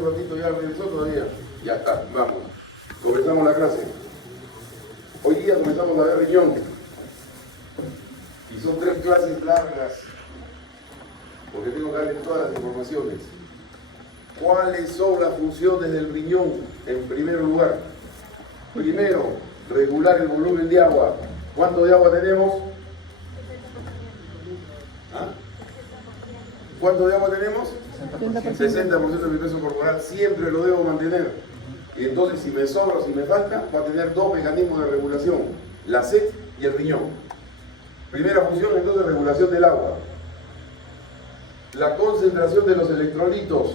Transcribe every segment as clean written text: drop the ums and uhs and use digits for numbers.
Un ratito ya comenzó todavía. Ya está, vamos. Comenzamos la clase. Hoy día comenzamos a ver riñón. Y son 3 clases largas, porque tengo que darles todas las informaciones. ¿Cuáles son las funciones del riñón? En primer lugar, primero, regular el volumen de agua. ¿Cuánto de agua tenemos? ¿Ah? ¿Cuánto de agua tenemos? 60% de mi peso corporal, siempre lo debo mantener. Y entonces si me sobra o si me falta, va a tener 2 mecanismos de regulación, la sed y el riñón. Primera función entonces, regulación del agua. La concentración de los electrolitos.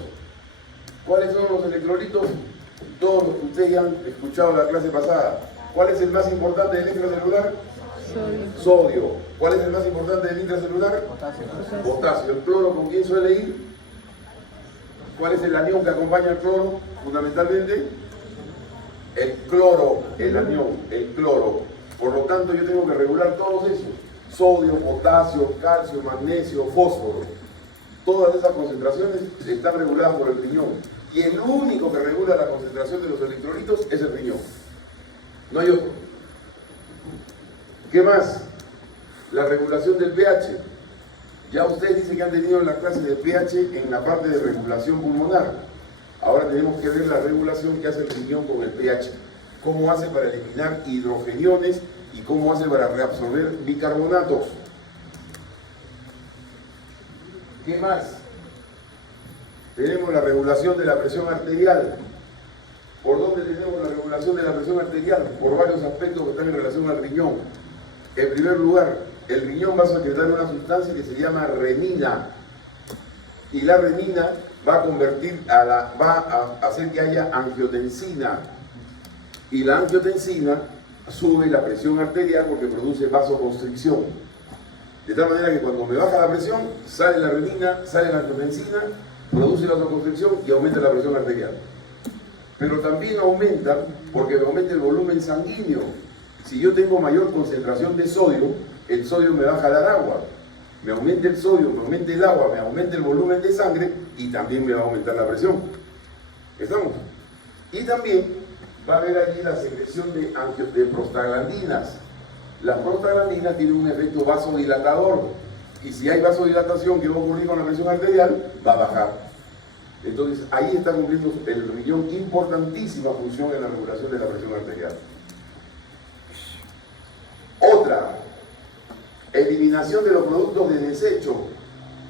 ¿Cuáles son los electrolitos? Todos los que ustedes ya han escuchado en la clase pasada. ¿Cuál es el más importante del intracelular? Sodio. ¿Cuál es el más importante del intracelular? Potasio. ¿El cloro con quién suele ir? ¿Cuál es el anión que acompaña al cloro? Fundamentalmente, el cloro, el anión, el cloro. Por lo tanto, yo tengo que regular todos esos. Sodio, potasio, calcio, magnesio, fósforo. Todas esas concentraciones están reguladas por el riñón. Y el único que regula la concentración de los electrolitos es el riñón. No hay otro. ¿Qué más? La regulación del pH. Ya ustedes dicen que han tenido la clase de pH en la parte de regulación pulmonar. Ahora tenemos que ver la regulación que hace el riñón con el pH. Cómo hace para eliminar hidrogeniones y cómo hace para reabsorber bicarbonatos. ¿Qué más? Tenemos la regulación de la presión arterial. ¿Por dónde tenemos la regulación de la presión arterial? Por varios aspectos que están en relación al riñón. En primer lugar, el riñón va a secretar una sustancia que se llama renina. Y la renina va a hacer que haya angiotensina. Y la angiotensina sube la presión arterial porque produce vasoconstricción. De tal manera que cuando me baja la presión, sale la renina, sale la angiotensina, produce la vasoconstricción y aumenta la presión arterial. Pero también aumenta porque me aumenta el volumen sanguíneo. Si yo tengo mayor concentración de sodio, el sodio me va a jalar agua. Me aumenta el sodio, me aumenta el agua, me aumenta el volumen de sangre y también me va a aumentar la presión. ¿Estamos? Y también va a haber allí la secreción de prostaglandinas. Las prostaglandinas tienen un efecto vasodilatador. Y si hay vasodilatación que va a ocurrir con la presión arterial, va a bajar. Entonces ahí está cumpliendo el riñón importantísima función en la regulación de la presión arterial. Otra, eliminación de los productos de desecho.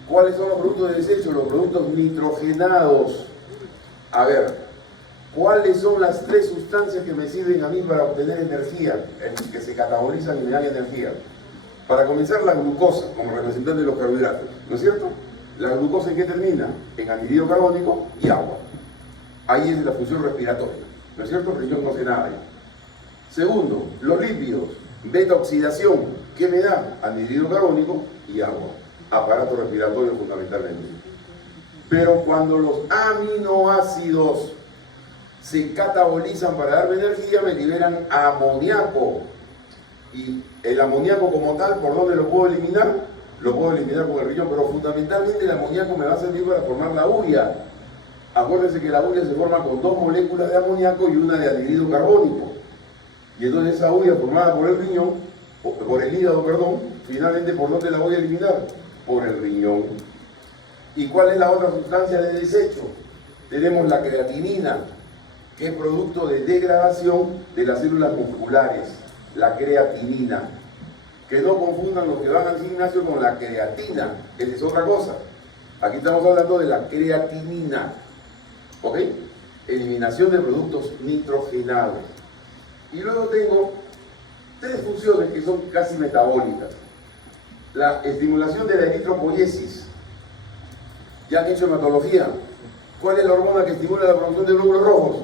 ¿Cuáles son los productos de desecho? Los productos nitrogenados. A ver, ¿cuáles son las 3 sustancias que me sirven a mí para obtener energía, que se catabolizan y me dan energía? Para comenzar, la glucosa, como representante de los carbohidratos, ¿no es cierto? ¿La glucosa en qué termina? En anhídrido carbónico y agua. Ahí es la función respiratoria, ¿no es cierto? El riñón no hace nada ahí. Segundo, los lípidos. Beta oxidación, ¿qué me da? Anhídrido carbónico y agua. Aparato respiratorio fundamentalmente. Pero cuando los aminoácidos se catabolizan para darme energía, me liberan amoníaco. Y el amoníaco como tal, ¿por dónde lo puedo eliminar? Lo puedo eliminar con el riñón, pero fundamentalmente el amoníaco me va a servir para formar la urea. Acuérdense que la urea se forma con 2 moléculas de amoníaco y una de anhídrido carbónico. Y entonces esa urea formada por el riñón, por el hígado, perdón, finalmente ¿por dónde la voy a eliminar? Por el riñón. ¿Y cuál es la otra sustancia de desecho? Tenemos la creatinina, que es producto de degradación de las células musculares, la creatinina. Que no confundan los que van al gimnasio con la creatina, esa es otra cosa. Aquí estamos hablando de la creatinina, ¿ok? Eliminación de productos nitrogenados. Y luego tengo 3 funciones que son casi metabólicas. La estimulación de la eritropoiesis. Ya han hecho hematología. ¿Cuál es la hormona que estimula la producción de glóbulos rojos?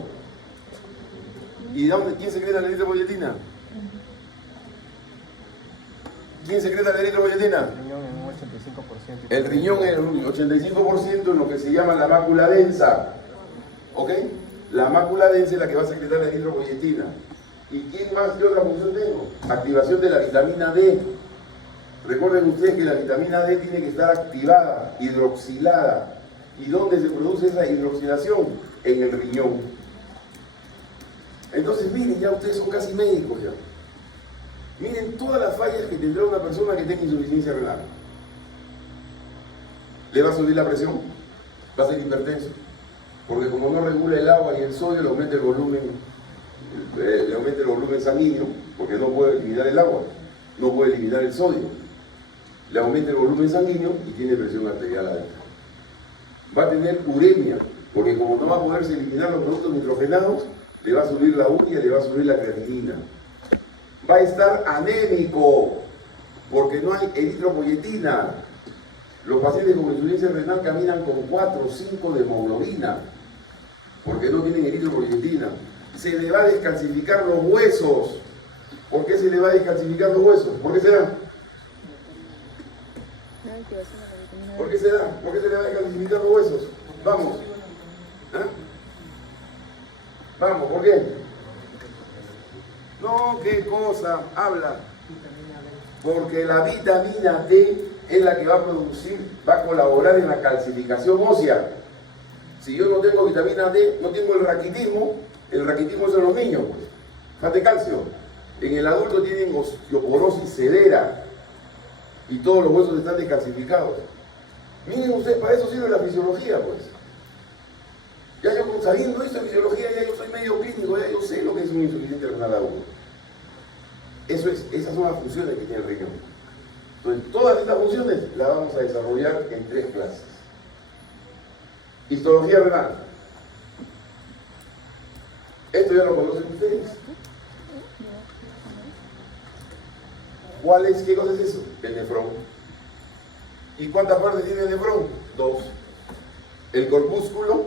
¿Y quién secreta la eritropoyetina? ¿Quién secreta la eritropoyetina? El riñón en un 85%. El riñón en un 85% en lo que se llama la mácula densa. ¿Ok? La mácula densa es la que va a secretar la eritropoyetina. ¿Y quién más? ¿Qué otra función tengo? Activación de la vitamina D. Recuerden ustedes que la vitamina D tiene que estar activada, hidroxilada. ¿Y dónde se produce esa hidroxilación? en el riñón. Entonces miren, ya ustedes son casi médicos ya. Miren todas las fallas que tendrá una persona que tenga insuficiencia renal. Le va a subir la presión, va a ser hipertenso, porque como no regula el agua y el sodio, le aumenta el volumen sanguíneo, porque no puede eliminar el agua, no puede eliminar el sodio. Le aumenta el volumen sanguíneo y tiene presión arterial alta. Va a tener uremia, porque como no va a poderse eliminar los productos nitrogenados, le va a subir la urea, le va a subir la creatinina. Va a estar anémico, porque no hay eritropoyetina. Los pacientes con insuficiencia renal caminan con 4 o 5 de hemoglobina, porque no tienen eritropoyetina. Se le va a descalcificar los huesos. ¿Por qué se le va a descalcificar los huesos? ¿Por qué será? ¿Por qué será? ¿Por qué se le va a descalcificar los huesos? Vamos. ¿Ah? Vamos, ¿por qué? No, ¿qué cosa? Habla. Porque la vitamina D es la que va a producir, va a colaborar en la calcificación ósea. Si yo no tengo vitamina D, no tengo el raquitismo es en los niños, pues. Falta de calcio. En el adulto tienen osteoporosis severa y todos los huesos están descalcificados. Miren ustedes, para eso sirve la fisiología, pues. Ya yo, sabiendo esto de fisiología, ya yo soy medio clínico, ya yo sé lo que es un insuficiente renal agudo. Esas son las funciones que tiene el riñón. Entonces, todas estas funciones las vamos a desarrollar en 3 clases. Histología renal. Esto ya lo conocen ustedes. ¿Qué cosa es eso? El nefrón. ¿Y cuántas partes tiene el nefrón? 2. El corpúsculo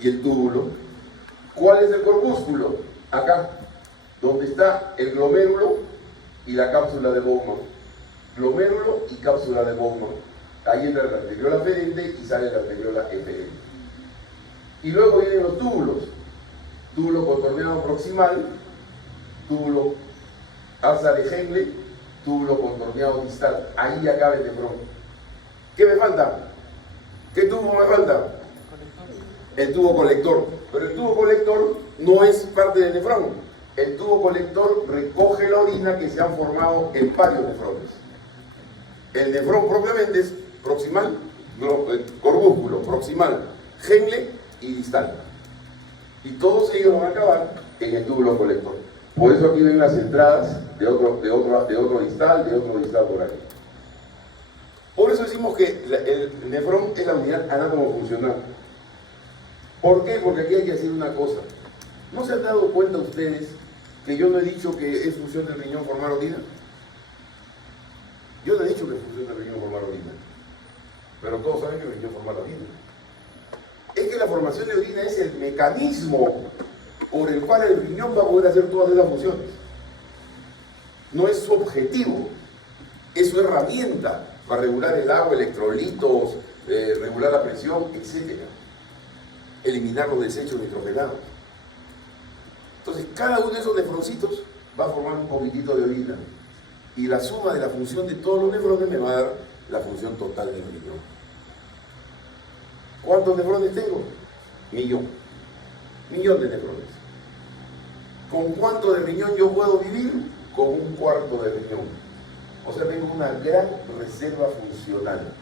y el túbulo. ¿Cuál es el corpúsculo? Acá, donde está el glomérulo y la cápsula de Bowman. Glomérulo y cápsula de Bowman. Ahí entra la arteriola ferente y sale la arteriola efferente. Y luego vienen los túbulos. Túbulo contorneado proximal, túbulo alza de Henle, túbulo contorneado distal. Ahí acaba el nefrón. ¿Qué me falta? ¿Qué tubo me falta? El tubo colector. Pero el tubo colector no es parte del nefrón. El tubo colector recoge la orina que se han formado en varios nefrones. El nefrón propiamente es proximal, corpúsculo, proximal, Henle y distal. Y todos ellos van a acabar en el túbulo colector. Por eso aquí ven las entradas de otro distal por aquí. Por eso decimos que el nefrón es la unidad anátomo-funcional. ¿Por qué? Porque aquí hay que decir una cosa. ¿No se han dado cuenta ustedes que yo no he dicho que es función del riñón formar orina? Yo no he dicho que es función del riñón formar orina. Pero todos saben que el riñón forma la orina. Es que la formación de orina es el mecanismo por el cual el riñón va a poder hacer todas esas funciones. No es su objetivo, es su herramienta para regular el agua, electrolitos, regular la presión, etc. Eliminar los desechos nitrogenados. Entonces, cada uno de esos nefroncitos va a formar un poquitito de orina. Y la suma de la función de todos los nefrones me va a dar la función total del riñón. ¿Cuántos nefrones tengo? 1.000.000. 1.000.000 de nefrones. ¿Con cuánto de riñón yo puedo vivir? Con 1/4 de riñón. O sea, tengo una gran reserva funcional.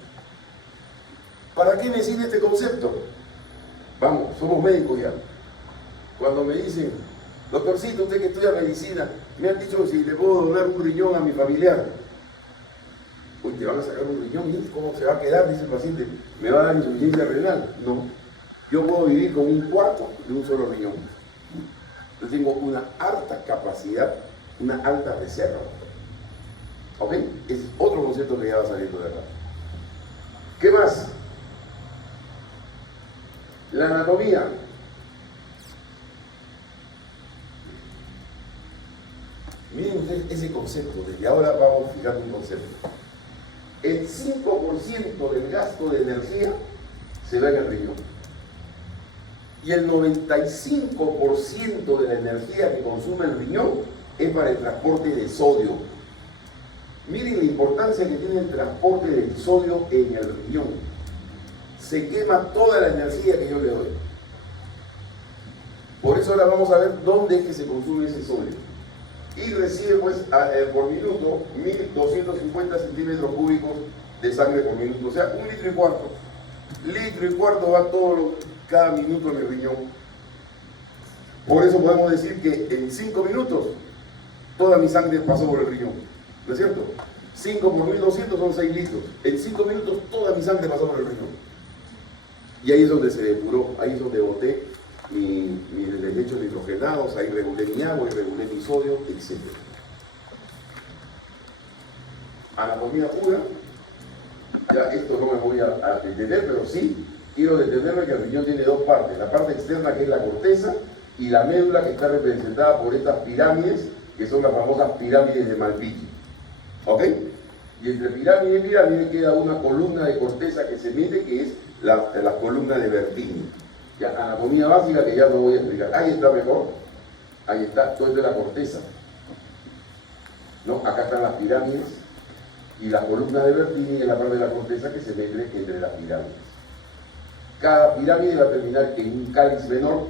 ¿Para qué me sirve este concepto? Vamos, somos médicos ya. Cuando me dicen, doctorcito, usted que estudia medicina, me han dicho si le puedo donar un riñón a mi familiar. Uy, te van a sacar un riñón, ¿y cómo se va a quedar? Dice el paciente, ¿me va a dar insuficiencia renal? No. Yo puedo vivir con 1/4 de un solo riñón. Yo tengo una alta capacidad, una alta reserva. ¿Ok? Es otro concepto que ya va saliendo de acá. ¿Qué más? La anatomía. Miren ustedes ese concepto, desde ahora vamos fijando un concepto. El 5% del gasto de energía se va en el riñón. Y el 95% de la energía que consume el riñón es para el transporte de sodio. Miren la importancia que tiene el transporte del sodio en el riñón. Se quema toda la energía que yo le doy. Por eso ahora vamos a ver dónde es que se consume ese sodio. Y recibe pues por minuto 1250 centímetros cúbicos de sangre por minuto, o sea, 1,4 litros. Litro y cuarto va cada minuto en el riñón. Por eso podemos decir que en 5 minutos toda mi sangre pasó por el riñón, ¿no es cierto? 5 por 1200 son 6 litros. En 5 minutos toda mi sangre pasó por el riñón. Y ahí es donde se depuró, ahí es donde boté mis desechos nitrogenados, ahí regulé mi agua, y regulé mi sodio, etc. Anatomía pura. Ya esto no me voy a detener, pero sí quiero detenerme que el riñón tiene dos partes. La parte externa, que es la corteza, y la médula, que está representada por estas pirámides, que son las famosas pirámides de Malpighi. ¿Ok? Y entre pirámide y pirámide queda una columna de corteza que se mete, que es la columna de Bertini. Ya, anatomía básica que ya no voy a explicar. Ahí está mejor. Ahí está, todo esto es la corteza. ¿No? Acá están las pirámides. Y la columna de Bertini es la parte de la corteza que se mete entre las pirámides. Cada pirámide va a terminar en un cáliz menor.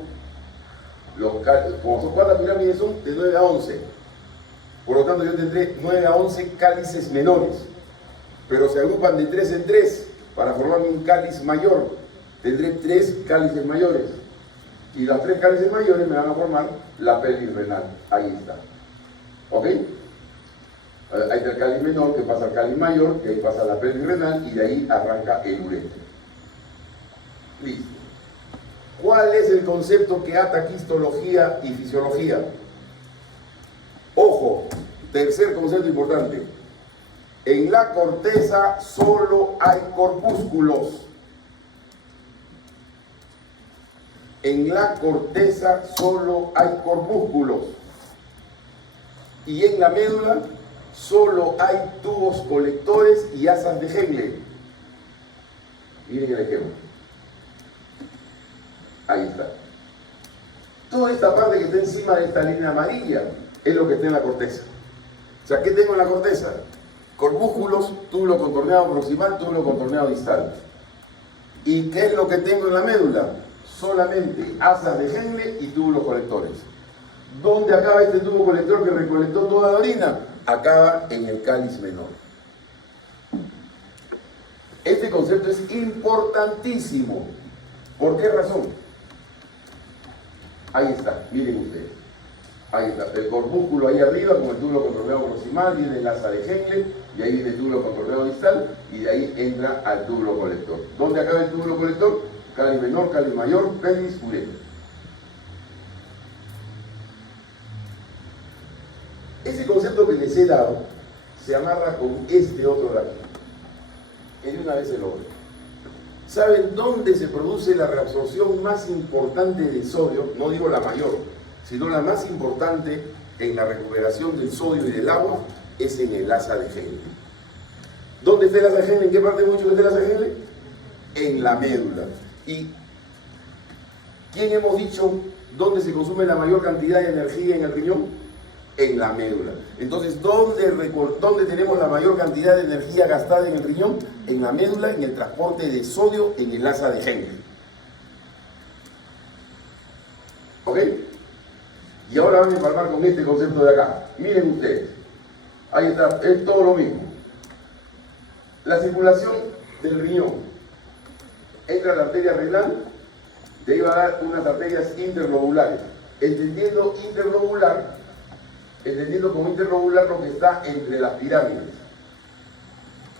Como son cuántas pirámides son, de 9 a 11. Por lo tanto, yo tendré 9 a 11 cálices menores. Pero se agrupan de 3 en 3 para formar un cáliz mayor. Tendré 3 cálices mayores. Y las 3 cálices mayores me van a formar la pelvis renal. Ahí está. ¿Ok? Ahí está el cáliz menor, que pasa al cáliz mayor, que ahí pasa la pelvis renal, y de ahí arranca el uretra. Listo. ¿Cuál es el concepto que ata histología y fisiología? Ojo, tercer concepto importante. En la corteza solo hay corpúsculos. En la corteza solo hay corpúsculos. Y en la médula solo hay tubos colectores y asas de Henle. Miren el ejemplo. Ahí está. Toda esta parte que está encima de esta línea amarilla es lo que está en la corteza. O sea, ¿qué tengo en la corteza? Corpúsculos, túbulo contorneado proximal, túbulo contorneado distal. ¿Y qué es lo que tengo en la médula? Solamente asas de Henle y túbulos colectores. ¿Dónde acaba este tubo colector que recolectó toda la orina? Acaba en el cáliz menor. Este concepto es importantísimo. ¿Por qué razón? Ahí está, miren ustedes. Ahí está, el corpúsculo ahí arriba con el túbulo contorneado proximal, viene el asa de Henle, y ahí viene el túbulo contorneado distal, y de ahí entra al túbulo colector. ¿Dónde acaba el túbulo colector? Cáliz menor, cáliz mayor, pelvis, uretra. Ese concepto que les he dado se amarra con este otro de aquí, que de una vez se logra. ¿Saben dónde se produce la reabsorción más importante de sodio? No digo la mayor, sino la más importante en la recuperación del sodio y del agua, es en el asa de Henle. ¿Dónde está el asa de Henle? ¿En qué parte hemos dicho que está el asa de Henle? En la médula. ¿Y quién hemos dicho dónde se consume la mayor cantidad de energía en el riñón? En la médula. Entonces, ¿dónde tenemos la mayor cantidad de energía gastada en el riñón? En la médula, en el transporte de sodio, en el asa de Henle. ¿Ok? Y ahora van a empalmar con este concepto de acá. Miren ustedes. Ahí está, es todo lo mismo. La circulación del riñón. Entra la arteria renal, de ahí va a dar unas arterias interlobulares. Entendiendo como interlobular lo que está entre las pirámides.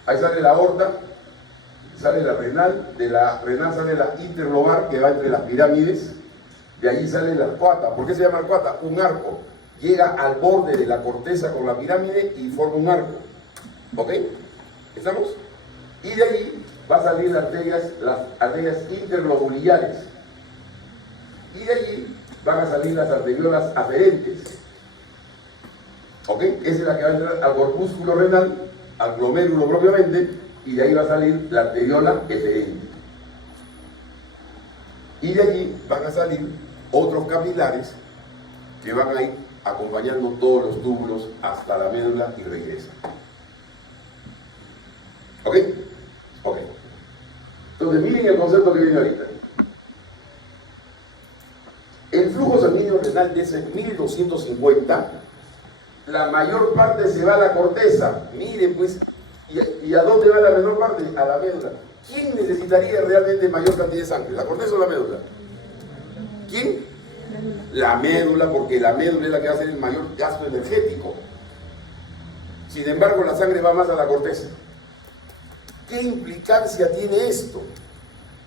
Ahí sale la aorta, sale la renal, de la renal sale la interlobar que va entre las pirámides, de allí sale la arcuata. ¿Por qué se llama arcuata? Un arco. Llega al borde de la corteza con la pirámide y forma un arco. ¿Ok? ¿Estamos? Y de ahí va a salir las arterias interlobuliares. Y de allí van a salir las arteriolas aferentes. ¿Ok? Esa es la que va a entrar al corpúsculo renal, al glomérulo propiamente, y de ahí va a salir la arteriola eferente. Y de allí van a salir otros capilares que van a ir acompañando todos los túbulos hasta la médula y regresan. ¿Ok? Ok. Entonces miren el concepto que viene ahorita. El flujo sanguíneo renal de ese 1250, la mayor parte se va a la corteza. Mire pues, ¿y a dónde va la menor parte? A la médula. ¿Quién necesitaría realmente mayor cantidad de sangre? ¿La corteza o la médula? ¿Quién? La médula, porque la médula es la que va a hacer el mayor gasto energético. Sin embargo, la sangre va más a la corteza. ¿Qué implicancia tiene esto?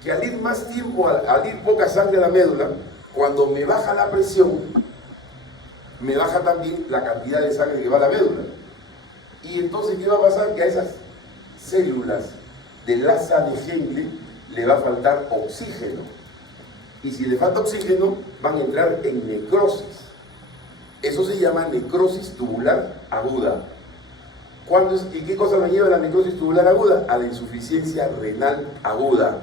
Que al ir más tiempo, al ir poca sangre a la médula, cuando me baja la presión, me baja también la cantidad de sangre que va a la médula. Y entonces, ¿qué va a pasar? Que a esas células de Lassa de Henle le va a faltar oxígeno. Y si le falta oxígeno, van a entrar en necrosis. Eso se llama necrosis tubular aguda. ¿Y qué cosa me lleva a la necrosis tubular aguda? A la insuficiencia renal aguda.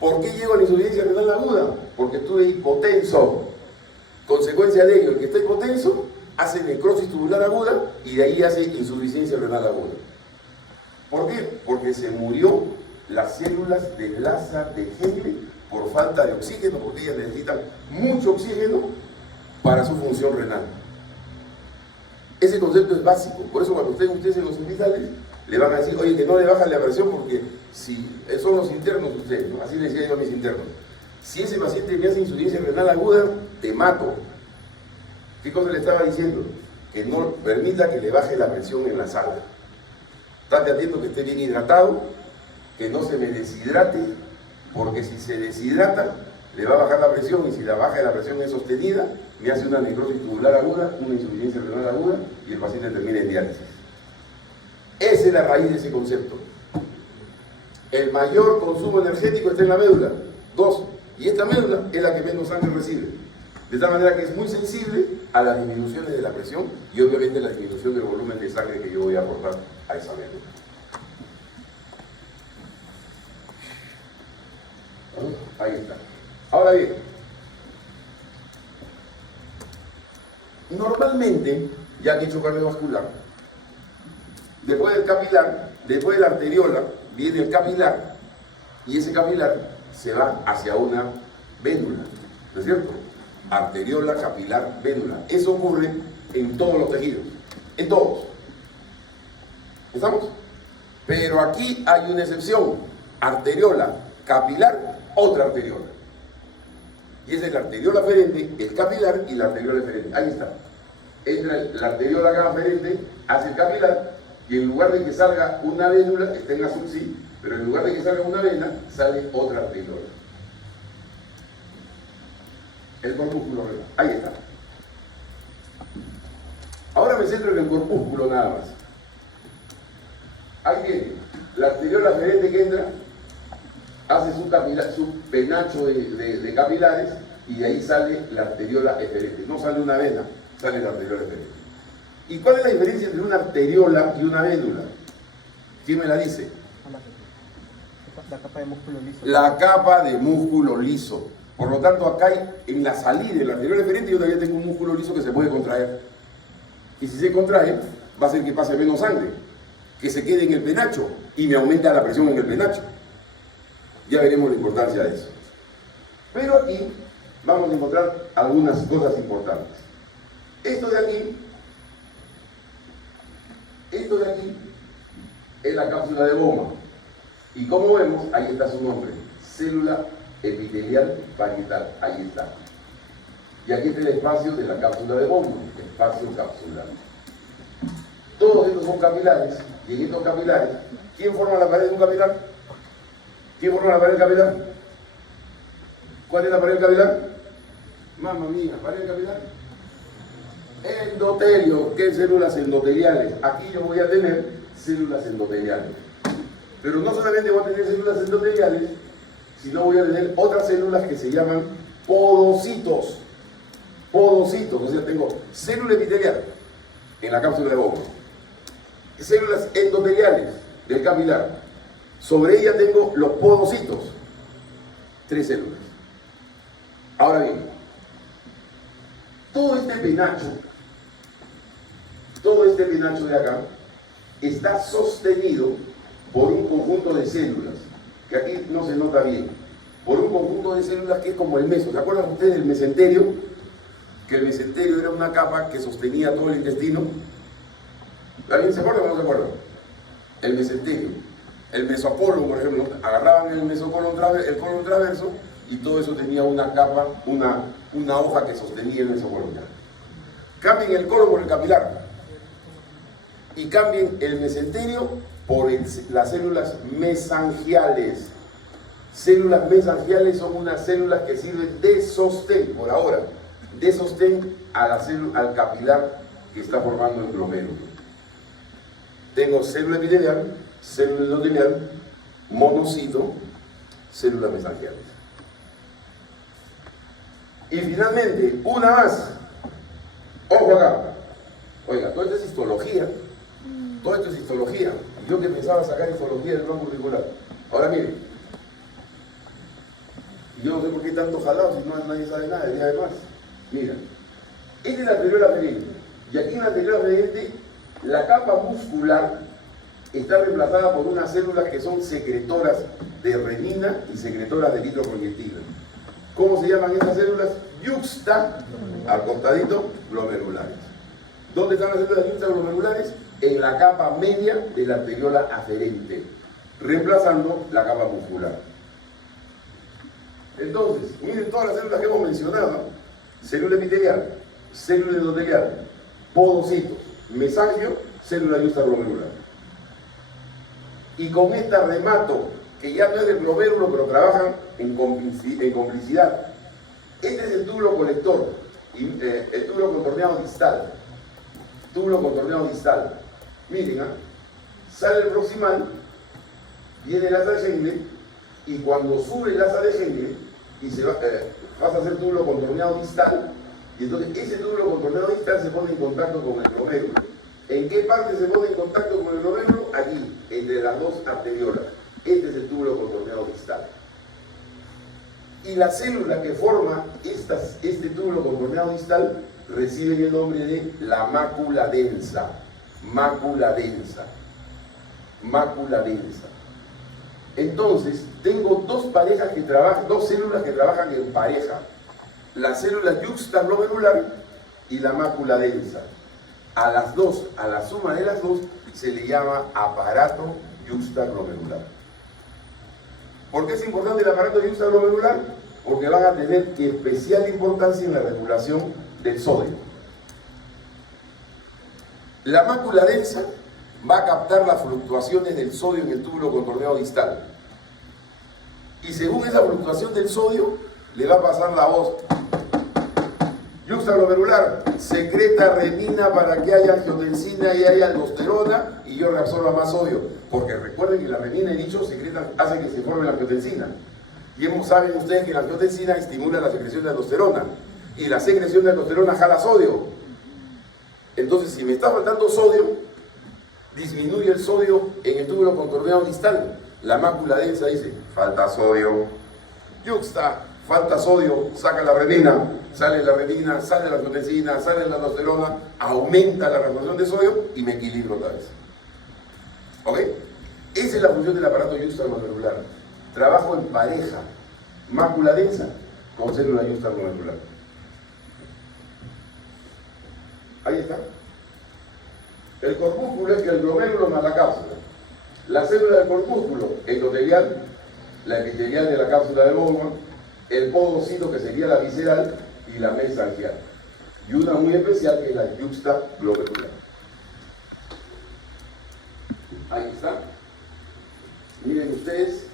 ¿Por qué llego a la insuficiencia renal aguda? Porque estuve hipotenso. Consecuencia de ello, el que está hipotenso hace necrosis tubular aguda y de ahí hace insuficiencia renal aguda. ¿Por qué? Porque se murió las células de Lassa de Henle por falta de oxígeno, porque ellas necesitan mucho oxígeno para su función renal. Ese concepto es básico, por eso cuando ustedes en los hospitales le van a decir, oye, que no le bajan la presión porque si son los internos ustedes, ¿no? Así le decía yo a mis internos. Si ese paciente me hace insuficiencia renal aguda, te mato. ¿Qué cosa le estaba diciendo? Que no permita que le baje la presión en la sala. Estate atento que esté bien hidratado, que no se me deshidrate, porque si se deshidrata, le va a bajar la presión, y si la baja de la presión es sostenida, me hace una necrosis tubular aguda, una insuficiencia renal aguda, y el paciente termina en diálisis. Esa es la raíz de ese concepto. El mayor consumo energético está en la médula. 2. Y esta médula es la que menos sangre recibe. De tal manera que es muy sensible a las disminuciones de la presión y obviamente la disminución del volumen de sangre que yo voy a aportar a esa médula. Ahí está. Ahora bien, normalmente, ya que he hecho cardiovascular, después del capilar, después de la arteriola, viene el capilar, y ese capilar se va hacia una vénula, ¿no es cierto? Arteriola, capilar, vénula. Eso ocurre en todos los tejidos, en todos. ¿Estamos? Pero aquí hay una excepción: arteriola, capilar, otra arteriola. Y esa es la arteriola aferente, el capilar y la arteriola eferente. Ahí está. Entra la arteriola acá aferente, hace el capilar, y en lugar de que salga una vénula, está en azul, sí, pero en lugar de que salga una vena, sale otra arteriola. El corpúsculo renal. Ahí está. Ahora me centro en el corpúsculo nada más. Ahí viene la arteriola aferente que entra, hace su penacho de capilares, y de ahí sale la arteriola eferente. No sale una vena, sale la arteriola eferente. ¿Y cuál es la diferencia entre una arteriola y una vénula? ¿Quién me la dice? La capa de músculo liso. La capa de músculo liso. Por lo tanto, acá en la salida de la arteriola eferente yo todavía tengo un músculo liso que se puede contraer. Y si se contrae, va a hacer que pase menos sangre, que se quede en el penacho y me aumenta la presión en el penacho. Ya veremos la importancia de eso. Pero aquí vamos a encontrar algunas cosas importantes. Esto de aquí es la cápsula de Bowman. Y como vemos, ahí está su nombre: célula epitelial parietal. Ahí está. Y aquí está el espacio de la cápsula de Bowman, espacio capsular. Todos estos son capilares, y en estos capilares, ¿quién forma la pared de un capilar? ¿Quién forma la pared capilar? ¿Cuál es la pared capilar? Mamma mía, pared capilar. Endotelio. ¿Qué células endoteliales? Aquí yo voy a tener células endoteliales. Pero no solamente voy a tener células endoteliales, sino voy a tener otras células que se llaman podocitos. Podocitos, o sea, tengo célula epitelial en la cápsula de Bowman, células endoteliales del capilar. Sobre ella tengo los podocitos, 3 células. Ahora bien, todo este penacho de acá está sostenido por un conjunto de células, que aquí no se nota bien, por un conjunto de células que es como el meso. ¿Se acuerdan ustedes del mesenterio? Que el mesenterio era una capa que sostenía todo el intestino. ¿Alguien se acuerda o no se acuerda? El mesenterio. El mesocolon, por ejemplo, agarraban el colon transverso y todo eso tenía una capa, una hoja que sostenía el mesocolon. Cambien el colon por el capilar y cambien el mesenterio por las células mesangiales. Células mesangiales son unas células que sirven de sostén, por ahora, de sostén al capilar que está formando el glomérulo. Tengo célula epitelial, célula endotelial, monocito, células mesangiales. Y finalmente, una más. Ojo acá. Oiga, todo esto es histología. Todo esto es histología. Yo que pensaba sacar histología del tronco curricular. Ahora miren. Yo no sé por qué tanto jalado si no, nadie sabe nada, y además. Mira. Esta es la arteriola aferente. Y aquí en la arteriola aferente, la capa muscular está reemplazada por unas células que son secretoras de renina y secretoras de eritroproyectina. ¿Cómo se llaman estas células? Yuxta, al costadito, glomerulares. ¿Dónde están las células yuxta glomerulares? En la capa media de la arteriola aferente, reemplazando la capa muscular. Entonces, miren todas las células que hemos mencionado: célula epitelial, célula endotelial, podocitos, mesangio, célula yuxta glomerular. Y con esta remato, que ya no es del glomérulo, pero trabajan en complicidad. Este es el túbulo colector, el túbulo contorneado distal. Túbulo contorneado distal. Miren, sale el proximal, viene el asa de Schengle, y cuando sube el asa de Schengle, y se vas a hacer túbulo contorneado distal, y entonces ese túbulo contorneado distal se pone en contacto con el glomérulo. ¿En qué parte se pone en contacto con el glomérulo? Aquí, entre las dos arteriolas. Este es el túbulo contorneado distal. Y la célula que forma este túbulo contorneado distal recibe el nombre de la mácula densa. Mácula densa. Mácula densa. Entonces, tengo dos células que trabajan en pareja. La célula yuxtaglomerular y la mácula densa. A las dos, a la suma de las dos, se le llama aparato yuxtaglomerular. ¿Por qué es importante el aparato yuxtaglomerular? Porque van a tener especial importancia en la regulación del sodio. La mácula densa va a captar las fluctuaciones del sodio en el túbulo contorneado distal. Y según esa fluctuación del sodio, le va a pasar la voz. Yuxtaglomerular secreta renina para que haya angiotensina y haya aldosterona y yo reabsorba más sodio. Porque recuerden que la renina, he dicho, hace que se forme la angiotensina. Y saben ustedes que la angiotensina estimula la secreción de aldosterona. Y la secreción de aldosterona jala sodio. Entonces, si me está faltando sodio, disminuye el sodio en el túbulo contorneado distal. La mácula densa dice, falta sodio. Yuxta, falta sodio, saca la renina, sale la angiotensina, sale la aldosterona, aumenta la reabsorción de sodio y me equilibro otra vez. ¿Ok? Esa es la función del aparato yuxtaglomerular. Trabajo en pareja, mácula densa con célula yuxtaglomerular. Ahí está. El corpúsculo es que el glomérulo más la cápsula. La célula del corpúsculo, endotelial, la epitelial de la cápsula de Bowman, el podocito que sería la visceral y la mesangial. Y una muy especial que es la yuxtaglomerular. Ahí está. Miren ustedes,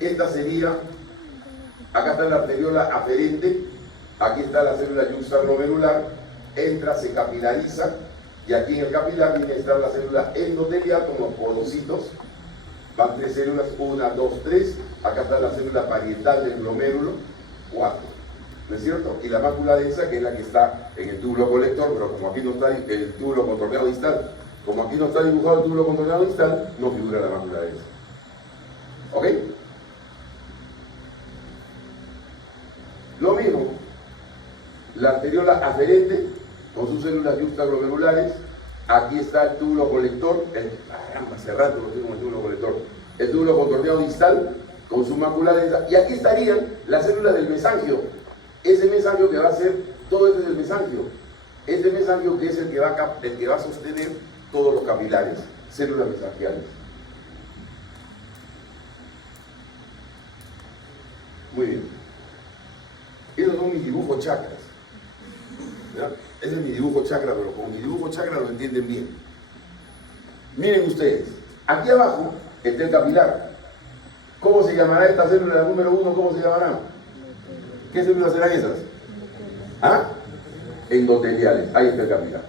esta sería, acá está la arteriola aferente, aquí está la célula yuxtaglomerular, entra, se capilariza, y aquí en el capilar viene a estar la célula endotelial con los podocitos. Van 3 células, 1, 2, 3. Acá está la célula parietal del glomérulo, 4. ¿No es cierto? Y la mácula densa, que es la que está en el túbulo colector, pero como aquí no está el túbulo contorneado distal, como aquí no está dibujado el túbulo contorneado distal, no figura la mácula densa. ¿Ok? Lo mismo, la arteriola aferente, con sus células yuxtaglomerulares. Aquí está el túbulo colector, caramba, hace rato lo tengo el túbulo colector. El túbulo contorneado distal con su mácula densa. Y aquí estarían las células del mesangio. Ese mesangio que va a ser, todo esto es el mesangio. Ese mesangio que es el que va a sostener todos los capilares, células mesangiales. Muy bien. Esos son mis dibujos chakras. ¿Ya? Ese es mi dibujo chakra, pero con mi dibujo chakra lo entienden bien. Miren ustedes, aquí abajo está el capilar. ¿Cómo se llamará esta célula, la número 1? ¿Cómo se llamará? ¿Qué células serán esas? ¿Ah? Endoteliales. Ahí está el capilar.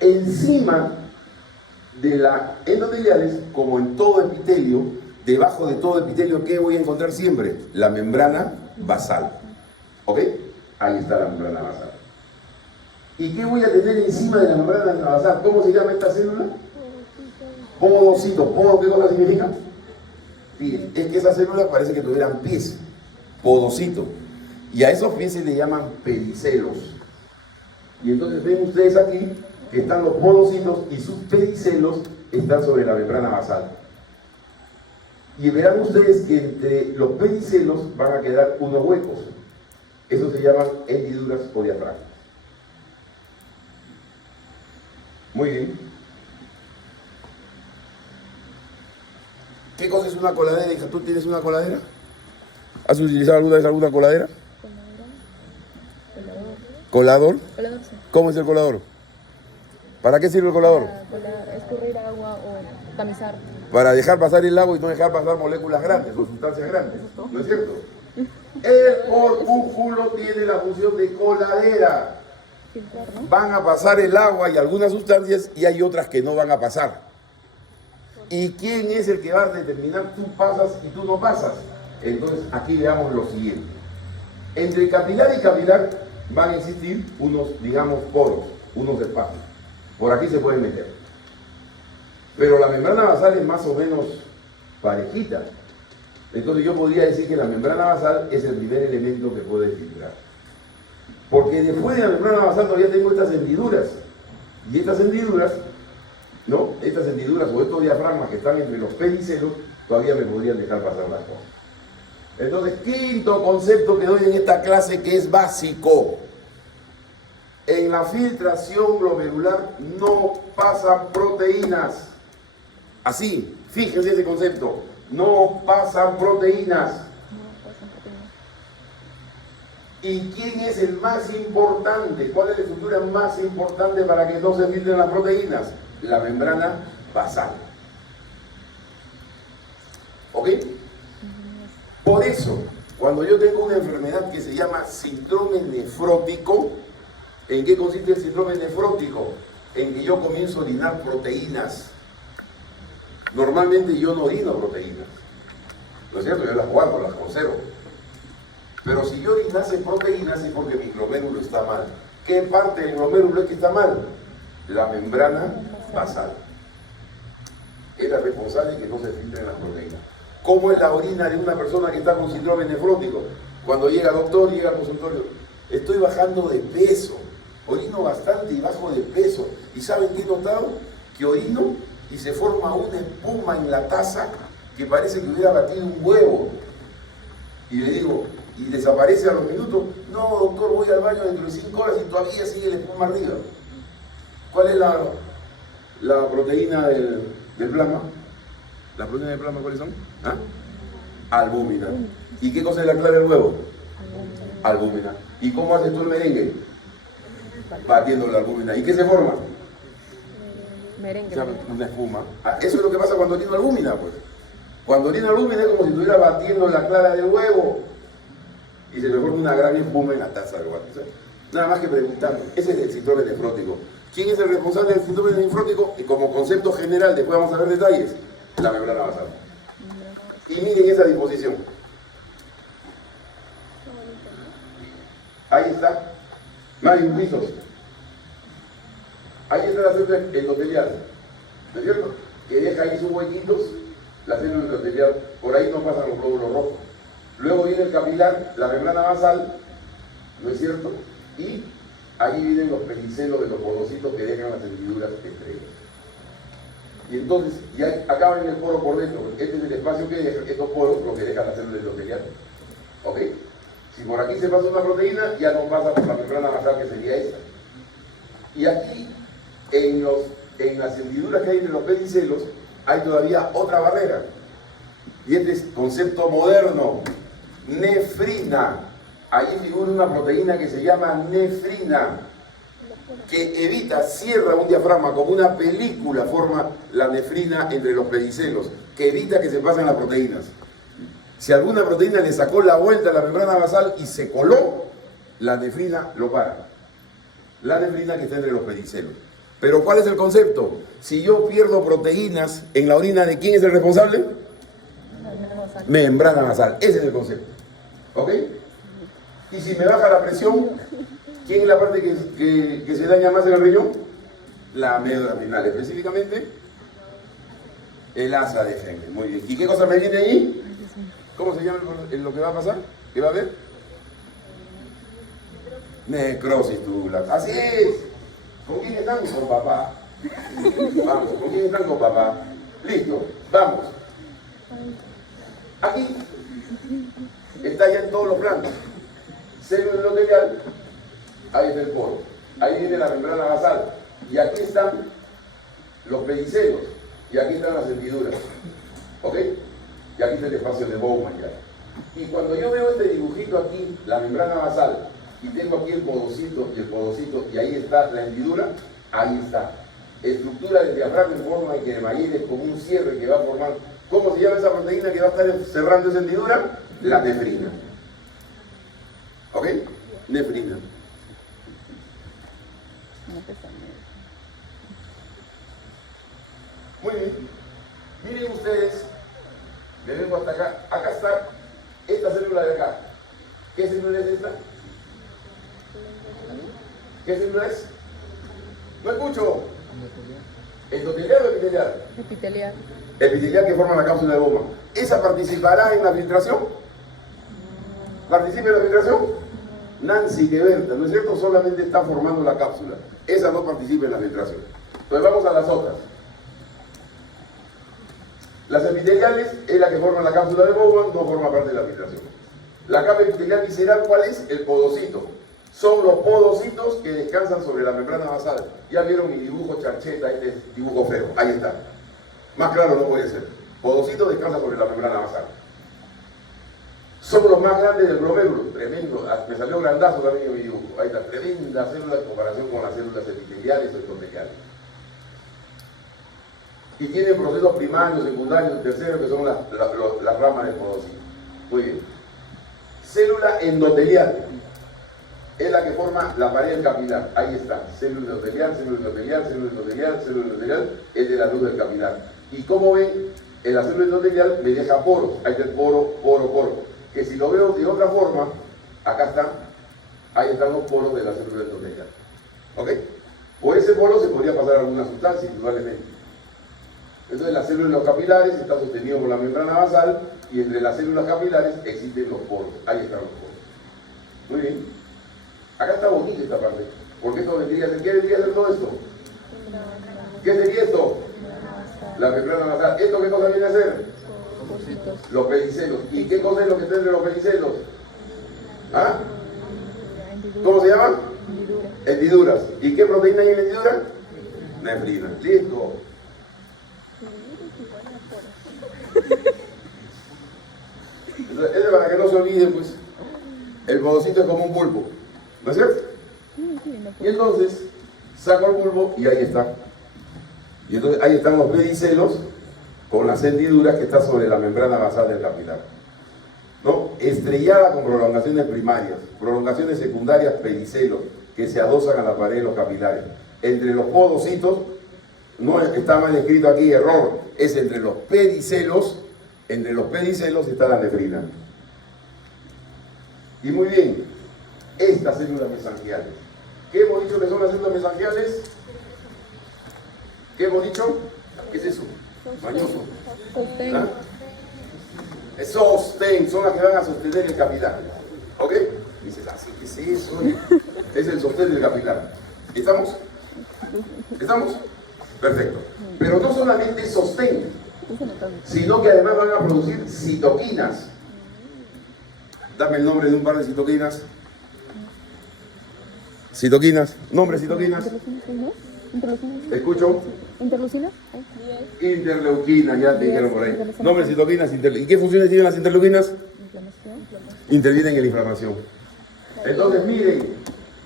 Encima de la endoteliales, como en todo epitelio, debajo de todo epitelio, ¿qué voy a encontrar siempre? La membrana basal. ¿Ok? Ahí está la membrana basal. ¿Y qué voy a tener encima de la membrana basal? ¿Cómo se llama esta célula? Podocito. ¿Podo qué cosa significa? Pies. Es que esas células parece que tuvieran pies. Podocito. Y a esos pies se le llaman pedicelos. Y entonces ven ustedes aquí que están los podocitos y sus pedicelos están sobre la membrana basal. Y verán ustedes que entre los pedicelos van a quedar unos huecos. Eso se llaman hendiduras o diafragmas. Muy bien. ¿Qué cosa es una coladera, hija? ¿Tú tienes una coladera? ¿Has utilizado alguna vez alguna coladera? ¿Colador? Colador, sí. ¿Cómo es el colador? ¿Para qué sirve el colador? Para escurrir agua o tamizar. Para dejar pasar el agua y no dejar pasar moléculas grandes o sustancias grandes. ¿No es cierto? El corpúsculo tiene la función de coladera. Filtrar, ¿no? Van a pasar el agua y algunas sustancias y hay otras que no van a pasar. ¿Y quién es el que va a determinar tú pasas y tú no pasas? Entonces aquí veamos lo siguiente. Entre capilar y capilar van a existir unos, digamos, poros, unos espacios. Por aquí se pueden meter. Pero la membrana basal es más o menos parejita. Entonces yo podría decir que la membrana basal es el primer elemento que puede filtrar. Porque después de la membrana basal todavía tengo estas hendiduras. Y estas hendiduras, ¿no? Estas hendiduras o estos diafragmas que están entre los pedicelos todavía me podrían dejar pasar las cosas. Entonces, quinto concepto que doy en esta clase que es básico. En la filtración glomerular no pasan proteínas. Así, fíjense ese concepto. No pasan proteínas. ¿Y quién es el más importante? ¿Cuál es la estructura más importante para que no se filtren las proteínas? La membrana basal. ¿Ok? Por eso, cuando yo tengo una enfermedad que se llama síndrome nefrótico, ¿en qué consiste el síndrome nefrótico? En que yo comienzo a orinar proteínas. Normalmente yo no orino proteínas, ¿no es cierto? Yo las guardo, las conservo. Pero si yo orinase proteínas es porque mi glomérulo está mal. ¿Qué parte del glomérulo es que está mal? La membrana basal. Es la responsable de que no se filtren las proteínas. ¿Cómo es la orina de una persona que está con síndrome nefrótico? Cuando llega doctor, llega al consultorio, estoy bajando de peso, orino bastante y bajo de peso. ¿Y saben qué he notado? Que orino y se forma una espuma en la taza que parece que hubiera batido un huevo. Y le digo, y desaparece a los minutos. No, doctor, voy al baño dentro de 5 horas y todavía sigue la espuma arriba. ¿Cuál es la proteína del plasma? ¿Las proteínas del plasma cuáles son? ¿Ah? Albúmina. ¿Y qué cosa es la clara del huevo? Albúmina. ¿Y cómo haces tú el merengue? Batiendo la albúmina. ¿Y qué se forma? Merengue. O sea, una espuma. Eso es lo que pasa cuando orino albúmina, pues. Cuando orino albúmina es como si estuviera batiendo la clara del huevo y se me forma una gran espuma en la taza del huevo. O sea, nada más que preguntar. Ese es el síndrome nefrótico. ¿Quién es el responsable del síndrome nefrótico? Y como concepto general, después vamos a ver detalles, la membrana basal. Y miren esa disposición. Ahí está. Marius Rizos. Ahí está la célula endotelial. ¿No es cierto? Que deja ahí sus huequitos, la célula endotelial. Por ahí no pasan los glóbulos rojos. Luego viene el capilar, la membrana basal, ¿no es cierto? Y ahí vienen los pedicelos de los podocitos que dejan las hendiduras entre ellos. Y entonces, acá ven el poro por dentro. Este es el espacio que deja, estos poros, lo que deja la célula endotelial. ¿Ok? Si por aquí se pasa una proteína, ya no pasa por la membrana basal, que sería esta. Y aquí, en las hendiduras que hay entre los pedicelos, hay todavía otra barrera. Y este es concepto moderno, nefrina. Ahí figura una proteína que se llama nefrina, que evita, cierra un diafragma como una película, forma la nefrina entre los pedicelos, que evita que se pasen las proteínas. Si alguna proteína le sacó la vuelta a la membrana basal y se coló, la nefrina lo para. La nefrina que está entre los pedicelos. Pero ¿cuál es el concepto? Si yo pierdo proteínas en la orina, ¿de quién es el responsable? Membrana basal. Ese es el concepto. ¿Ok? Y si me baja la presión, ¿quién es la parte que se daña más en el riñón? La médula renal, específicamente el asa de Henle. Muy bien. ¿Y qué cosa me viene ahí? ¿Cómo se llama lo que va a pasar? ¿Qué va a haber? Necrosis tubular. Así es. ¿Con quién están? Con papá. Vamos, ¿con quién están? Con papá. Listo, vamos. Aquí está ya en todos los planos. Célula endotelial, ahí está el poro. Ahí viene la membrana basal. Y aquí están los pedicelos. Y aquí están las hendiduras. ¿Ok? Y aquí está el espacio de Bowman ya. Y cuando yo veo este dibujito aquí, la membrana basal, y tengo aquí el podocito, y ahí está la hendidura, ahí está. Estructura del diafragma en forma de cremallera con un cierre que va a formar. ¿Cómo se llama esa proteína que va a estar cerrando esa hendidura? La nefrina. ¿Ok? Nefrina. Muy bien. Miren ustedes, me vengo hasta acá. Acá está esta célula de acá. ¿Qué célula es esta? ¿Qué célula es? No escucho. ¿Endotelial o epitelial? Epitelial. Epitelial, que forma la cápsula de Bowman. ¿Esa participará en la filtración? ¿Participa en la filtración? Nancy Geberta, ¿no es cierto? Solamente está formando la cápsula. Esa no participa en la filtración. Entonces vamos a las otras. Las epiteliales es la que forma la cápsula de Bowman, no forma parte de la filtración. La capa epitelial visceral, ¿cuál es? El podocito. Son los podocitos que descansan sobre la membrana basal. Ya vieron mi dibujo charcheta, este es dibujo feo. Ahí está. Más claro no puede ser. Podocito descansa sobre la membrana basal. Son los más grandes del glomérulo. Tremendo. Me salió grandazo también en mi dibujo. Ahí está. Tremenda célula en comparación con las células epiteliales o endoteliales. Y tienen procesos primarios, secundarios, terceros, que son las ramas del podocito. Muy bien. Célula endotelial es la que forma la pared capilar. Ahí está. Célula endotelial, célula endotelial, célula endotelial, célula endotelial. Es de la luz del capilar. Y como ven, en la célula endotelial me deja poros. Ahí está el poro, poro, poro. Que si lo veo de otra forma, acá están. Ahí están los poros de la célula endotelial. ¿Ok? Por ese poro se podría pasar alguna sustancia, indudablemente. Entonces las células capilares están sostenidas por la membrana basal y entre las células capilares existen los poros. Ahí están los poros. Muy bien. Acá está bonita esta parte. Porque esto vendría a ser, ¿qué vendría a ser todo esto? ¿Qué sería esto? La membrana basal. ¿Esto qué cosa viene a ser? Los pedicelos. ¿Y qué cosa es lo que está entre los pedicelos? ¿Ah? ¿Cómo se llaman? Hendiduras. ¿Y qué proteína hay en la hendidura? Nefrina. Listo. Entonces, es para que no se olviden, pues, el podocito es como un bulbo, ¿no es cierto? Y entonces, saco el bulbo y ahí está. Y entonces ahí están los pedicelos con las hendiduras que están sobre la membrana basal del capilar. ¿No? Estrellada con prolongaciones primarias, prolongaciones secundarias, pedicelos, que se adosan a la pared de los capilares. Entre los podocitos, no está mal escrito aquí, error, es entre los pedicelos está la nefrina. Y muy bien, estas células mesangiales. ¿Qué hemos dicho que son las células mesangiales? ¿Qué hemos dicho? ¿Qué es eso? Mañoso. Sostén. ¿Ah? Sostén, son las que van a sostener el capilar. ¿Ok? Dices, así que es eso. Es el sostén del capilar. ¿Estamos? ¿Estamos? Perfecto. Pero no solamente sostén, Eso no cambia. sino que además van a producir citoquinas. Dame el nombre de un par de citoquinas. Citoquinas. Nombre citoquinas. ¿Interleucinas? ¿No? ¿Interleucinas? Escucho. ¿Interleucinas? Interleuquinas, ya te dijeron por ahí. Nombre citoquinas. ¿Y qué funciones tienen las interleuquinas? Inflamación. Intervienen en la inflamación. Entonces, miren,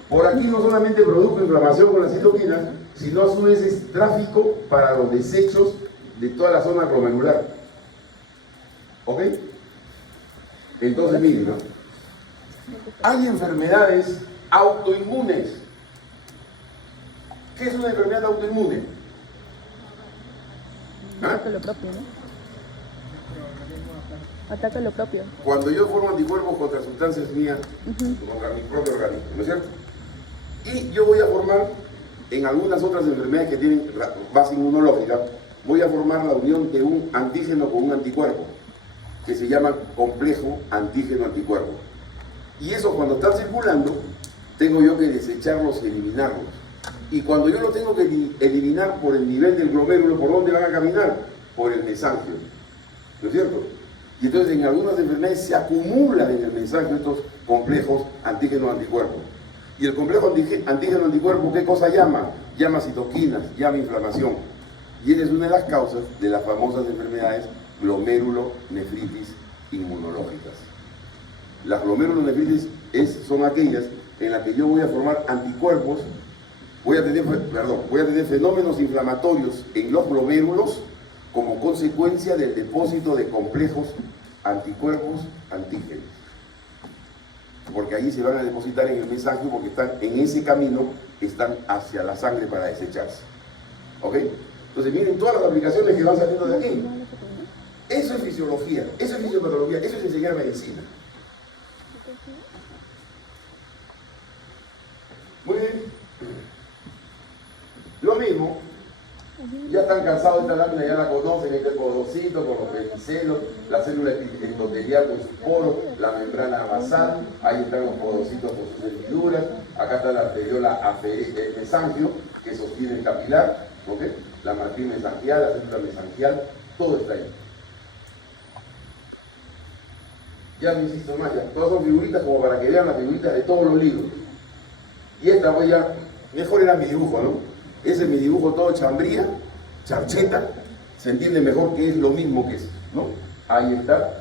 por aquí no solamente produjo inflamación con las citoquinas, sino a su vez es tráfico para los desechos de toda la zona glomerular. ¿Ok? Entonces, miren, ¿no? Hay enfermedades autoinmunes. ¿Qué es una enfermedad autoinmune? ¿Ah? Ataca lo propio, ¿no? Ataca lo propio. Cuando yo formo anticuerpos contra sustancias mías, contra mi propio organismo, ¿no es cierto? Y yo voy a formar, en algunas otras enfermedades que tienen base inmunológica, voy a formar la unión de un antígeno con un anticuerpo, que se llama complejo antígeno-anticuerpo. Y eso cuando están circulando, tengo yo que desecharlos y eliminarlos. Y cuando yo lo tengo que eliminar por el nivel del glomérulo, ¿por dónde van a caminar? Por el mesangio, ¿no es cierto? Y entonces en algunas enfermedades se acumulan en el mesangio estos complejos antígeno-anticuerpos. Y el complejo antígeno-anticuerpo, ¿qué cosa llama? Llama citoquinas, llama inflamación. Y esa es una de las causas de las famosas enfermedades glomerulonefritis inmunológicas. Las glomerulonefritis son aquellas en las que yo voy a formar anticuerpos, voy a tener fenómenos inflamatorios en los glomérulos como consecuencia del depósito de complejos anticuerpos antígenos. Porque ahí se van a depositar en el mesangio porque están en ese camino, están hacia la sangre para desecharse. ¿Ok? Entonces miren todas las aplicaciones que van saliendo de aquí. Eso es fisiología, eso es fisiopatología, eso es enseñar medicina. Muy bien. Lo mismo, ya están cansados de esta lámina, ya la conocen, este podocito con los pedicelos, la célula endotelial con sus poros, la membrana basal, ahí están los podocitos con sus hendiduras, acá está la arteriola mesangio que sostiene el capilar, ¿ok? La matriz mesangial, la célula mesangial, todo está ahí. Ya no insisto más, ya. Todas son figuritas como para que vean las figuritas de todos los libros. Y esta voy a, mejor era mi dibujo, ¿no? Ese es mi dibujo todo chambría, charcheta, se entiende mejor que es lo mismo que es, ¿no? Ahí está,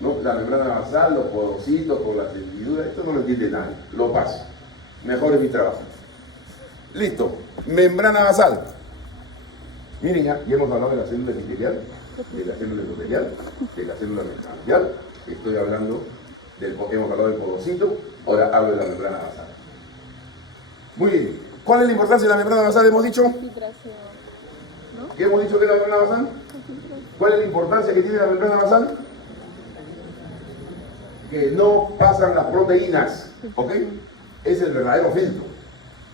¿no? La membrana basal, los podocitos con las hendiduras, esto no lo entiende nadie, lo paso. Mejor es mi trabajo. Listo, membrana basal. Miren ya hemos hablado de la célula epitelial, de la célula endotelial, de la célula mesangial, estoy hablando hemos hablado del podocito, ahora hablo de la membrana basal. Muy bien, ¿cuál es la importancia de la membrana basal? Hemos dicho. Filtración. ¿No? ¿Qué hemos dicho que es la membrana basal? ¿Cuál es la importancia que tiene la membrana basal? Que no pasan las proteínas, ¿ok? Es el verdadero filtro,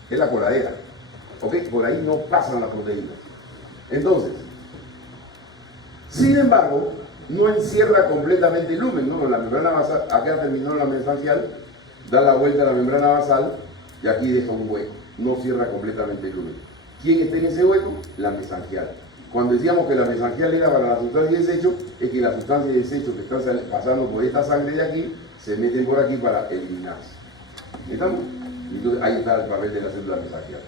es la coladera, ¿ok? Por ahí no pasan las proteínas. Entonces, sin embargo, no encierra completamente el lumen, ¿no? La membrana basal, acá terminó la mesangial, da la vuelta a la membrana basal y aquí deja un hueco, no cierra completamente el lumen. ¿Quién está en ese hueco? La mesangial. Cuando decíamos que la mesangial era para la sustancia de desecho, es que las sustancias de desecho que están pasando por esta sangre de aquí, se meten por aquí para eliminarse. ¿Estamos? Entonces ahí está el papel de la célula mesangial.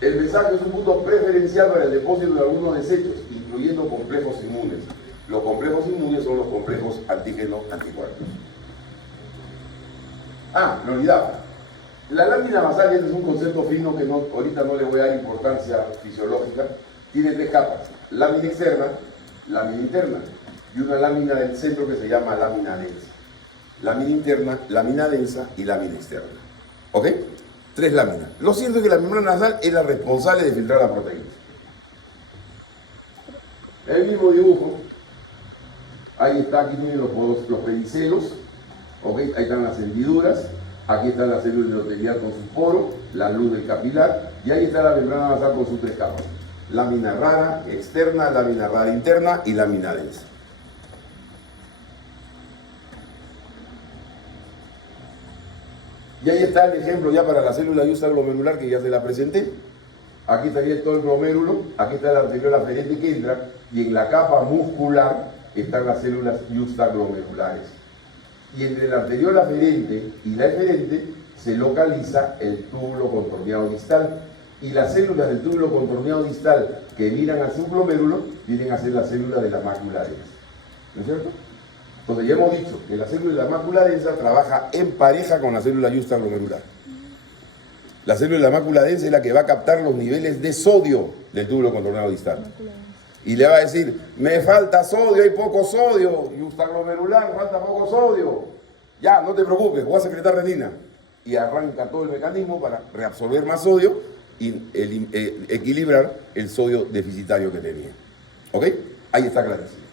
El mesangio es un punto preferencial para el depósito de algunos desechos, incluyendo complejos inmunes. Los complejos inmunes son los complejos antígeno-anticuerpos. Me olvidaba. La lámina basal, y este es un concepto fino que ahorita no le voy a dar importancia fisiológica, tiene tres capas: lámina externa, lámina interna y una lámina del centro que se llama lámina densa. Lámina interna, lámina densa y lámina externa. ¿Ok? Tres láminas. Lo cierto es que la membrana basal es la responsable de filtrar la proteína. El mismo dibujo, ahí está, aquí tienen los pedicelos, ¿ok? Ahí están las hendiduras, aquí está la célula endotelial con su poro, la luz del capilar, y ahí está la membrana basal con sus tres capas: lámina rara externa, lámina rara interna y lámina densa. Y ahí está el ejemplo ya para la célula yusta glomerular que ya se la presenté. Aquí estaría todo el glomérulo, aquí está la arteriola aferente que entra, y en la capa muscular están las células yuxtaglomerulares. Y entre la arteriola aferente y la eferente se localiza el túbulo contorneado distal. Y las células del túbulo contorneado distal que miran a su glomérulo vienen a ser las células de la mácula densa. ¿No es cierto? Entonces ya hemos dicho que la célula de la mácula densa trabaja en pareja con la célula yuxtaglomerular. La célula de la mácula densa es la que va a captar los niveles de sodio del túbulo contorneado distal. Y le va a decir, me falta sodio, hay poco sodio, yuxtaglomerular, falta poco sodio. Ya, no te preocupes, voy a secretar renina. Y arranca todo el mecanismo para reabsorber más sodio y equilibrar el sodio deficitario que tenía. ¿Ok? Ahí está clarísimo.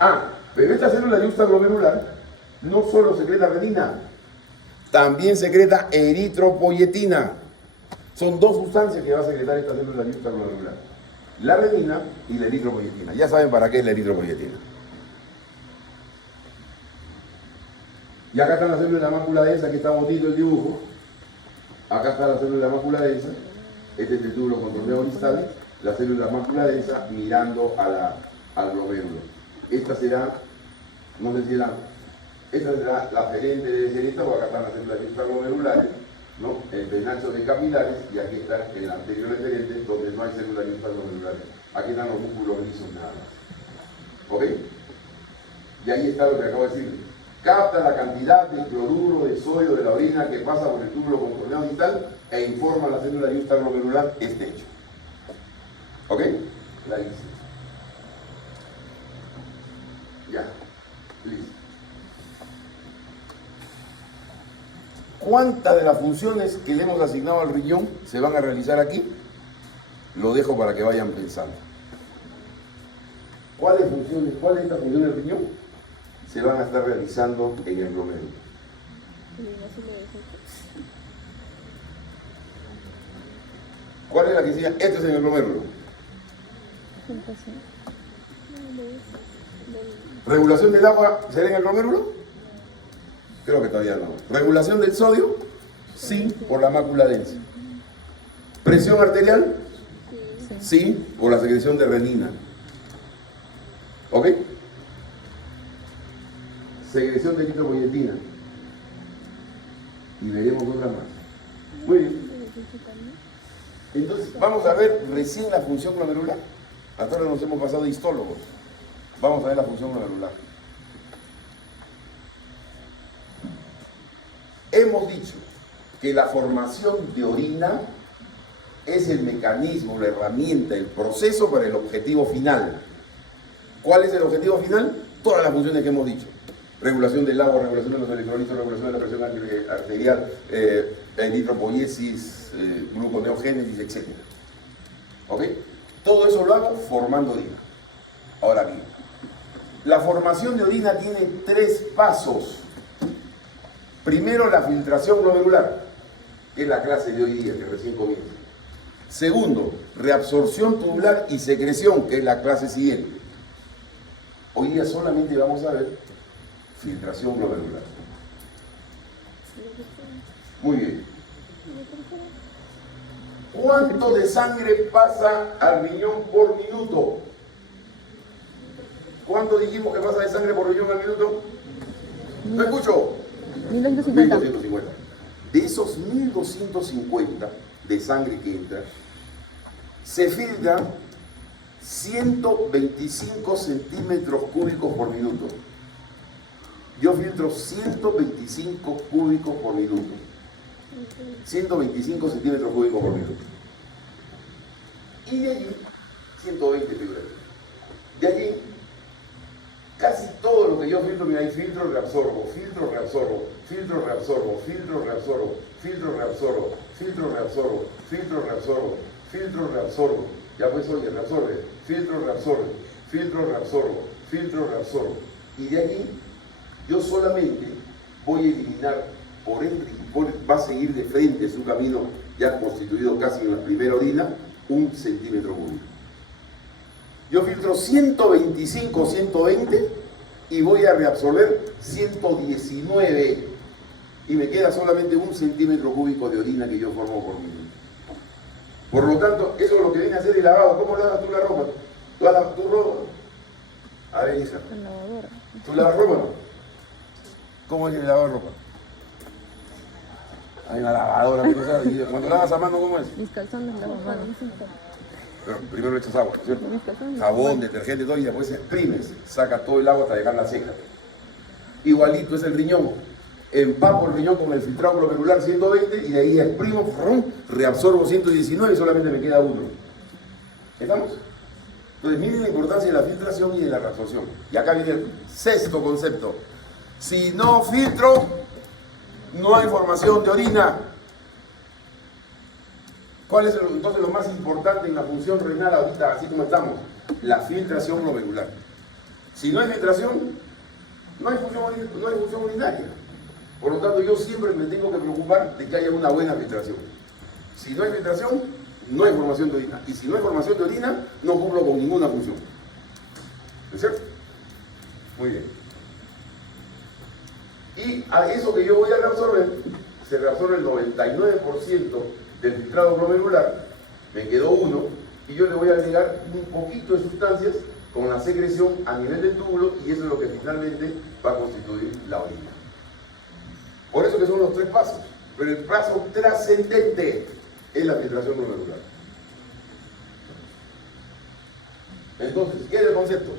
Ah, pero esta célula yuxtaglomerular no solo secreta renina, también secreta eritropoyetina. Son dos sustancias que va a secretar esta célula yuxtaglomerular: la renina y la eritropoyetina. Ya saben para qué es la eritropoyetina. Y acá está la célula de la mácula densa, aquí está bonito el dibujo. Acá está la célula de la mácula densa. Este es el túbulo contorneado distal. La célula de la mácula densa mirando al glomérulo. Esta será, no sé si esta será la aferente de ser esta, porque acá están las células yuxtaglomerulares, ¿no? El penacho de capilares, y aquí está el anterior referente, donde no hay células yuxtaglomerulares. Aquí están los músculos lisos nada más. ¿Ok? Y ahí está lo que acabo de decir. Capta la cantidad de cloruro de sodio de la orina que pasa por el túbulo contorneado distal e informa a la célula yuxtaglomerular este hecho. ¿Ok? La hice. Ya. Listo. ¿Cuántas de las funciones que le hemos asignado al riñón se van a realizar aquí? Lo dejo para que vayan pensando. ¿Cuáles de estas funciones del riñón se van a estar realizando en el glomérulo? ¿Cuál es la que decía? Esto es en el glomérulo. ¿Regulación del agua será en el glomérulo? Creo que todavía no. ¿Regulación del sodio? Sí, por la mácula densa. ¿Presión arterial? Sí, por la secreción de renina. ¿Ok? Secreción de eritropoyetina. Y veremos otra más. Muy bien. Entonces, vamos a ver recién la función glomerular. Hasta ahora nos hemos pasado de histólogos. Vamos a ver la función glomerular. Hemos dicho que la formación de orina es el mecanismo, la herramienta, el proceso para el objetivo final. ¿Cuál es el objetivo final? Todas las funciones que hemos dicho. Regulación del agua, regulación de los electrolitos, regulación de la presión arterial, eritropoiesis, gluconeogénesis, etc. ¿Ok? Todo eso lo hago formando orina. Ahora bien, la formación de orina tiene 3 pasos. Primero, la filtración glomerular, que es la clase de hoy día, que recién comienza. Segundo, reabsorción tubular y secreción, que es la clase siguiente. Hoy día solamente vamos a ver filtración glomerular. Muy bien. ¿Cuánto de sangre pasa al riñón por minuto? ¿Cuánto dijimos que pasa de sangre por riñón al minuto? ¿No escucho? 1250. 1250. De esos 1250 de sangre que entra, se filtran 125 centímetros cúbicos por minuto. Yo filtro 125 cúbicos por minuto. 125 centímetros cúbicos por minuto. Y de allí, 120 figuras. De allí, casi todo lo que yo filtro, mira, hay filtro, reabsorbo, filtro, reabsorbo, filtro, reabsorbo, filtro, reabsorbo, filtro, reabsorbo, filtro, reabsorbo, filtro, reabsorbo, filtro, reabsorbo. Ya pues, oye, reabsorbe, filtro, reabsorbe, filtro, reabsorbo, filtro, reabsorbo. Y de allí, yo solamente voy a eliminar va a seguir de frente su camino ya constituido casi en la primera orina, 1 centímetro cúbico. Yo filtro 125, 120 y voy a reabsorber 119. y me queda solamente 1 centímetro cúbico de orina que yo formo por minuto. Por lo tanto, eso es lo que viene a hacer el lavado. ¿Cómo lavas tú la ropa? ¿Tú lavas tu ropa? A ver, hija. En lavadora. ¿Tú lavas ropa o no? ¿Cómo es el lavado de ropa? Hay una lavadora, cuando lavas a mano, ¿cómo es? Mis calzones lavo a mano. Pero primero le echas agua, ¿no es cierto? Mis calzones. Jabón, detergente, todo, y después exprimes, saca todo el agua hasta dejarla seca. Igualito es el riñón. Empapo el riñón con el filtrado glomerular 120 y de ahí exprimo, reabsorbo 119 y solamente me queda 1. ¿Estamos? Entonces miren la importancia de la filtración y de la reabsorción. Y acá viene el 6º concepto. Si no filtro, no hay formación de orina. ¿Cuál es entonces lo más importante en la función renal ahorita, así como estamos? La filtración glomerular. Si no hay filtración, no hay función urinaria. Por lo tanto, yo siempre me tengo que preocupar de que haya una buena filtración. Si no hay filtración, no hay formación de orina. Y si no hay formación de orina, no cumplo con ninguna función. ¿Es cierto? Muy bien. Y a eso que yo voy a reabsorber, se reabsorbe el 99% del filtrado glomerular, me quedó 1, y yo le voy a agregar un poquito de sustancias con la secreción a nivel del túbulo, y eso es lo que finalmente va a constituir la orina. Por eso que son los 3 pasos. Pero el paso trascendente es la filtración glomerular. Entonces, ¿qué es el concepto?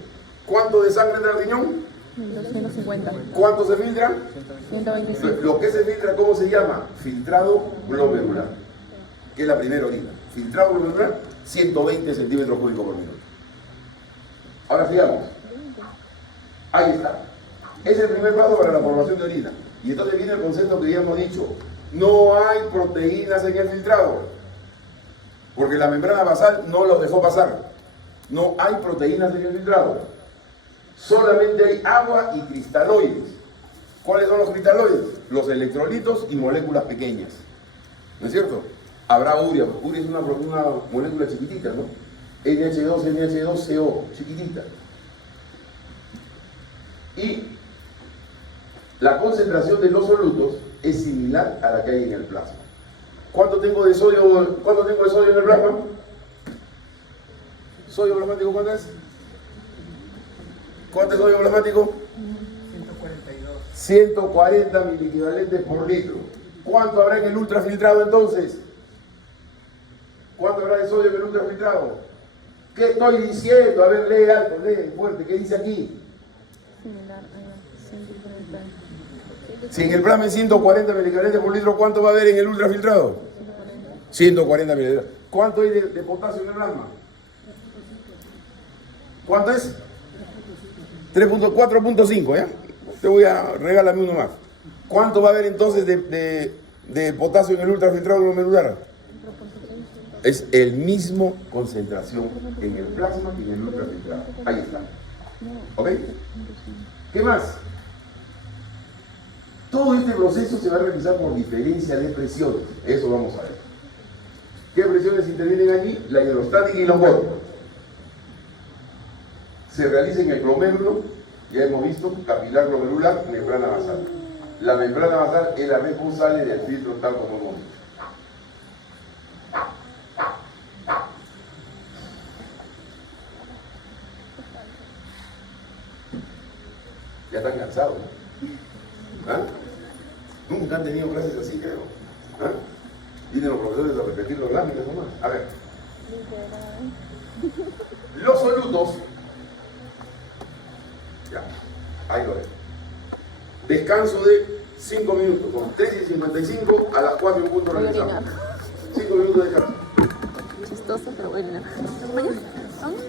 ¿Cuánto de sangre entra al riñón? 250. ¿Cuánto se filtra? 125. Lo que se filtra, ¿cómo se llama? Filtrado glomerular, que es la primera orina. Filtrado glomerular, 120 centímetros cúbicos por minuto. Ahora sigamos. Ahí está. Es el primer paso para la formación de orina. Y entonces viene el concepto que ya hemos dicho. No hay proteínas en el filtrado, porque la membrana basal no los dejó pasar. No hay proteínas en el filtrado. Solamente hay agua y cristaloides. ¿Cuáles son los cristaloides? Los electrolitos y moléculas pequeñas. ¿No es cierto? Habrá urea. Urea es una molécula chiquitita, ¿no? NH2, NH2CO, chiquitita. Y la concentración de los solutos es similar a la que hay en el plasma. ¿Cuánto tengo de sodio en el plasma? ¿Sodio plasmático cuánto es? ¿Cuánto es sodio plasmático? 142. 140 miliequivalentes por litro. ¿Cuánto habrá en el ultrafiltrado entonces? ¿Cuánto habrá de sodio en el ultrafiltrado? ¿Qué estoy diciendo? A ver, lee alto, lee fuerte. ¿Qué dice aquí? Similar a 140. Si en el plasma es 140 miliequivalentes por litro, ¿cuánto va a haber en el ultrafiltrado? 140 mililitros. ¿Cuánto hay de potasio en el plasma? ¿Cuánto es? 4.5, ¿ya? Te voy a regalarme uno más. ¿Cuánto va a haber entonces de potasio en el ultrafiltrado glomerular? Es el mismo concentración en el plasma y en el ultrafiltrado. Ahí está. ¿Ok? ¿Qué más? Todo este proceso se va a realizar por diferencia de presiones. Eso vamos a ver. ¿Qué presiones intervienen aquí? La hidrostática y los bonos. Se realiza en el glomérulo, ya hemos visto, capilar glomerular, membrana basal. La membrana basal es la responsable del filtro tal como hemos dicho. Ya están cansados, ¿no? ¿Ah? Nunca han tenido clases así, creo. ¿Ah? Vienen los profesores a repetir los láminas nomás. A ver. Los solutos. Ya, ahí lo ven. Descanso de 5 minutos, son 3:55 a las 4 en punto Voy a regresamos. orinar. 5 minutos de descanso. Chistoso, pero bueno. ¿Vamos?